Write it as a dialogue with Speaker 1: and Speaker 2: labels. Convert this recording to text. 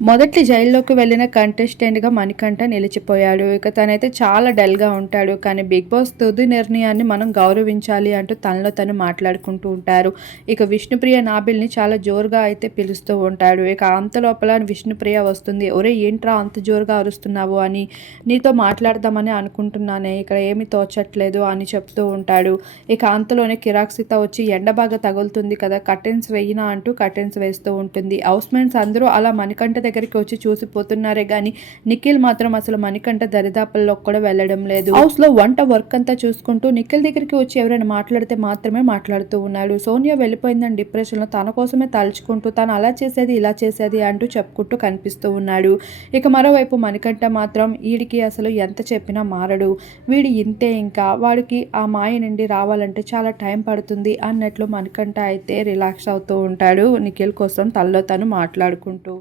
Speaker 1: మొదటి జైల్లోకి వెళ్ళిన కంటెస్టెంట్గా మణికంఠ నిలిచిపోయాడు. ఇక తనైతే చాలా డల్గా ఉంటాడు. కానీ బిగ్ బాస్ తుది నిర్ణయాన్ని మనం గౌరవించాలి అంటూ తనలో తను మాట్లాడుకుంటూ ఉంటారు. ఇక విష్ణుప్రియ నాబిల్ని చాలా జోరుగా అయితే పిలుస్తూ ఉంటాడు. ఇక అంత లోపల విష్ణుప్రియ వస్తుంది. ఒరే ఏంట్రా అంత జోరుగా అరుస్తున్నావు? అని నీతో మాట్లాడదామని అనుకుంటున్నానే. ఇక్కడ ఏమి తోచట్లేదు అని చెప్తూ ఉంటాడు. ఇక అంతలోనే కిరాక్సిత వచ్చి ఎండ బాగా తగులుతుంది కదా కర్టెన్స్ వేయినా? అంటూ కర్టెన్స్ వేస్తూ ఉంటుంది. హౌస్మేట్స్ అందరూ అలా మణికంఠ దగ్గరికి వచ్చి చూసిపోతున్నారే కానీ నిఖిల్ మాత్రం అసలు మణికంఠ దరిదాపుల్లో కూడా వెళ్ళడం లేదు. హౌస్లో వంట వర్క్ అంతా చూసుకుంటూ నిఖిల్ దగ్గరికి వచ్చి ఎవరైనా మాట్లాడితే మాత్రమే మాట్లాడుతూ ఉన్నాడు సోనియా వెళ్ళిపోయిందని డిప్రెషన్లో తన కోసమే తలుచుకుంటూ తను అలా చేసేది ఇలా చేసేది అంటూ చెప్పుకుంటూ కనిపిస్తూ ఉన్నాడు. ఇక మరోవైపు మణికంఠ మాత్రం వీడికి అసలు ఎంత చెప్పినా మారడు. వీడి ఇంతే ఇంకా. వాడికి ఆ మాయ నుండి రావాలంటే చాలా టైం పడుతుంది అన్నట్లు మణికంఠ అయితే రిలాక్స్ అవుతూ ఉంటాడు నిఖిల్ కోసం తనలో తను మాట్లాడుకుంటూ.